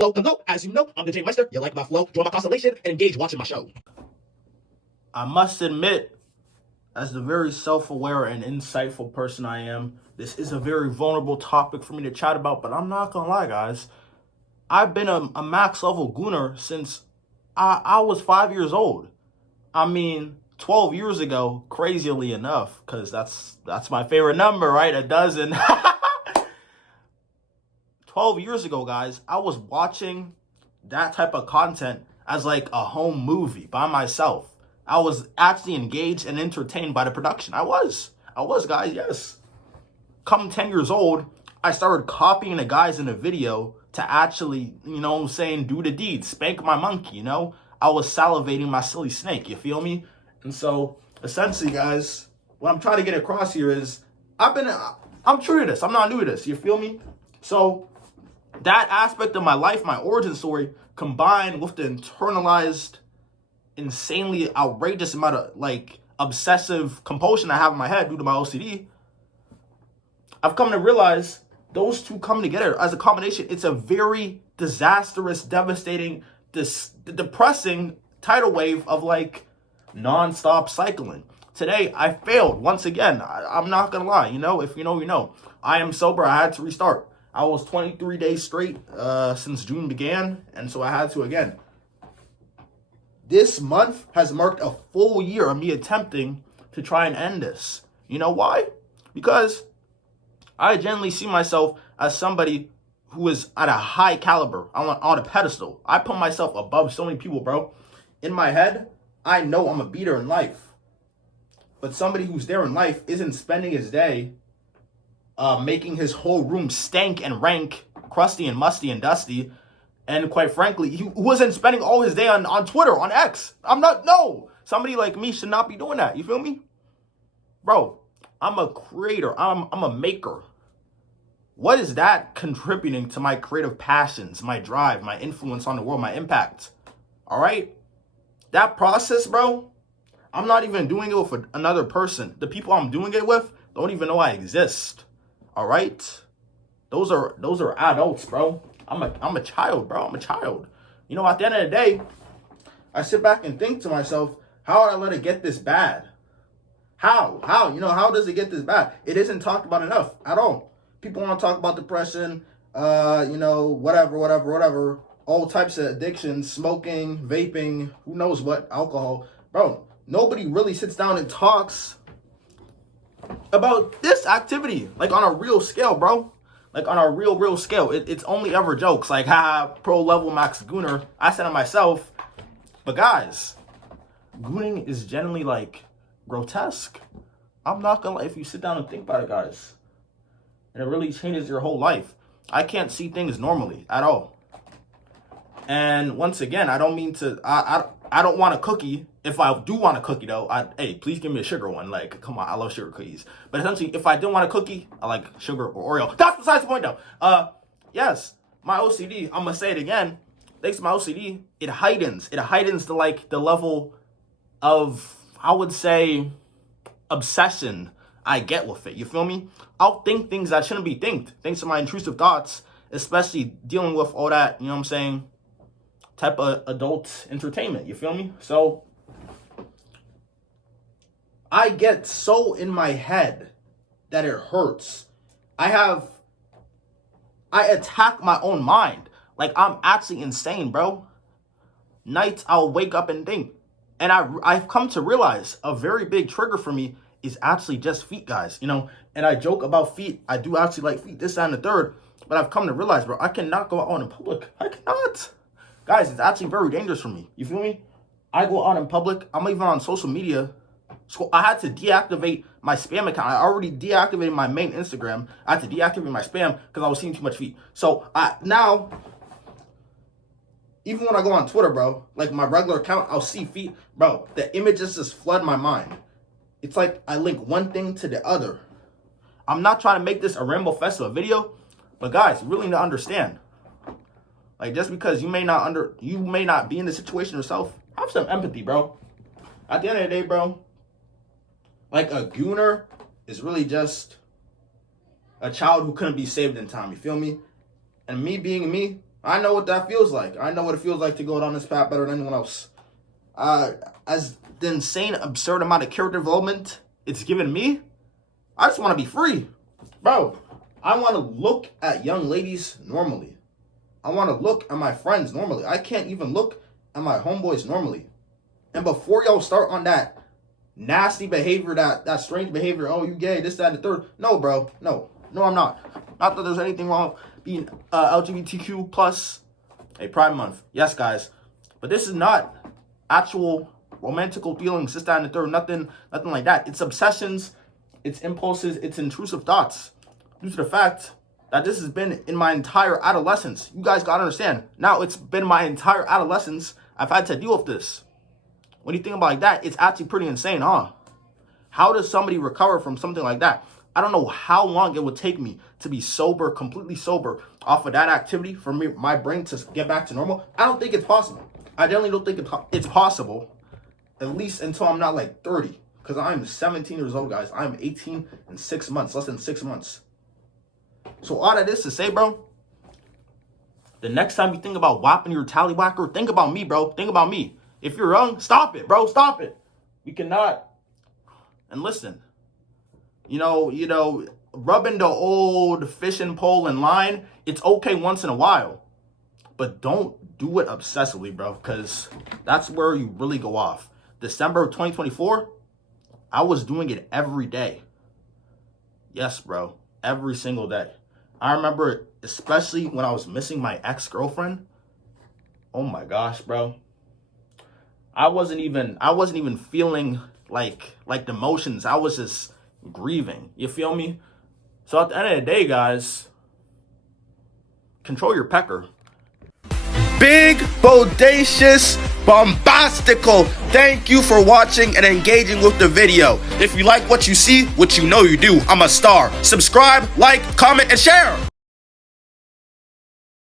Hello, as you know, I'm the J Meister. You like my flow? Join my constellation and engage watching my show. I must admit, as the very self-aware and insightful person I am, this is a very vulnerable topic for me to chat about, but I'm not gonna lie, guys. I've been a max level gooner since I was 5 years old. I mean, 12 years ago, crazily enough, because that's my favorite number, right? A dozen. 12 years ago, guys, I was watching that type of content as like a home movie by myself. I was actually engaged and entertained by the production. I was, guys, yes. Come 10 years old, I started copying the guys in the video to actually, do the deed, spank my monkey, I was salivating my silly snake, you feel me? And so, essentially, guys, what I'm trying to get across here is, I'm true to this. I'm not new to this, you feel me? So, that aspect of my life, my origin story, combined with the internalized, insanely outrageous amount of obsessive compulsion I have in my head due to my OCD, I've come to realize those two come together as a combination. It's a very disastrous, devastating, depressing tidal wave of non-stop cycling. Today, I failed once again. I'm not gonna lie. If you know, you know. I am sober. I had to restart. I was 23 days straight since June began, and so I had to again. This month has marked a full year of me attempting to try and end this. You know why? Because I genuinely see myself as somebody who is at a high caliber, on a pedestal. I put myself above so many people, bro. In my head, I know I'm a beater in life. But somebody who's there in life isn't spending his day making his whole room stank and rank, crusty and musty and dusty. And quite frankly, he wasn't spending all his day on Twitter, on X. Somebody like me should not be doing that. You feel me? Bro, I'm a creator. I'm a maker. What is that contributing to my creative passions, my drive, my influence on the world, my impact? All right? That process, bro, I'm not even doing it with another person. The people I'm doing it with don't even know I exist. All right? Those are adults, bro. I'm a child, bro. I'm a child. At the end of the day, I sit back and think to myself, how did I let it get this bad? How? How does it get this bad? It isn't talked about enough at all. People want to talk about depression, whatever. All types of addictions, smoking, vaping, who knows what, alcohol. Bro, nobody really sits down and talks about this activity, on a real scale, bro. On a real scale. It's only ever jokes, pro level max gooner. I said it myself. But guys, gooning is generally, grotesque. I'm not gonna lie, if you sit down and think about it, guys. And it really changes your whole life. I can't see things normally at all. And once again, I don't mean to, I don't want a cookie. If I do want a cookie though, hey, please give me a sugar one. Come on, I love sugar cookies. But essentially, if I didn't want a cookie, I like sugar or Oreo. That's besides the point though. Yes, my OCD, I'm gonna say it again. Thanks to my OCD, it heightens the level of, I would say, obsession I get with it. You feel me? I'll think things that shouldn't be thinked, thanks to my intrusive thoughts, especially dealing with all that, type of adult entertainment. You feel me? So I get so in my head that it hurts. I attack my own mind. I'm actually insane, bro. Nights I'll wake up and think. And I've come to realize a very big trigger for me is actually just feet, guys. And I joke about feet. I do actually like feet, this, that, and the third. But I've come to realize, bro, I cannot go out in public. I cannot. Guys, it's actually very dangerous for me. You feel me? I go out in public. I'm even on social media. So I had to deactivate my spam account. I already deactivated my main Instagram. I had to deactivate my spam because I was seeing too much feet. So now, even when I go on Twitter, bro, my regular account, I'll see feet. Bro, the images just flood my mind. It's like I link one thing to the other. I'm not trying to make this a Rainbow Festival video, but guys, you really need to understand. Just because you may not be in the situation yourself, have some empathy, bro. At the end of the day, bro, a gooner is really just a child who couldn't be saved in time. You feel me? And me being me, I know what that feels like. I know what it feels like to go down this path better than anyone else. As the insane, absurd amount of character development it's given me, I just want to be free. Bro, I want to look at young ladies normally. I want to look at my friends normally. I can't even look at my homeboys normally. And before y'all start on that nasty behavior, that strange behavior, oh, you gay, this, that, and the third. No, bro. No, I'm not. Not that there's anything wrong with being LGBTQ plus a Pride Month. Yes, guys. But this is not actual romantical feelings, this, that, and the third. Nothing like that. It's obsessions, it's impulses, it's intrusive thoughts. Due to the fact that this has been in my entire adolescence. You guys gotta understand. Now it's been my entire adolescence I've had to deal with this. When you think about it like that, it's actually pretty insane, huh? How does somebody recover from something like that? I don't know how long it would take me to be sober, completely sober, off of that activity for me, my brain to get back to normal. I don't think it's possible. I definitely don't think it's possible, at least until I'm not like 30. Because I'm 17 years old, guys. I'm 18 in 6 months, less than 6 months. So all that is to say, bro, the next time you think about whopping your tallywhacker, think about me, bro. Think about me. If you're young, stop it, bro. Stop it. We cannot. And listen, you know, rubbing the old fishing pole in line, it's okay once in a while. But don't do it obsessively, bro, because that's where you really go off. December of 2024, I was doing it every day. Yes, bro. Every single day. I remember, especially when I was missing my ex-girlfriend. Oh my gosh, bro. I wasn't even feeling like the emotions. I was just grieving. You feel me? So at the end of the day, guys, control your pecker. Big, bodacious, bombastical. Thank you for watching and engaging with the video. If you like what you see, which you know you do, I'm a star. Subscribe, like, comment, and share.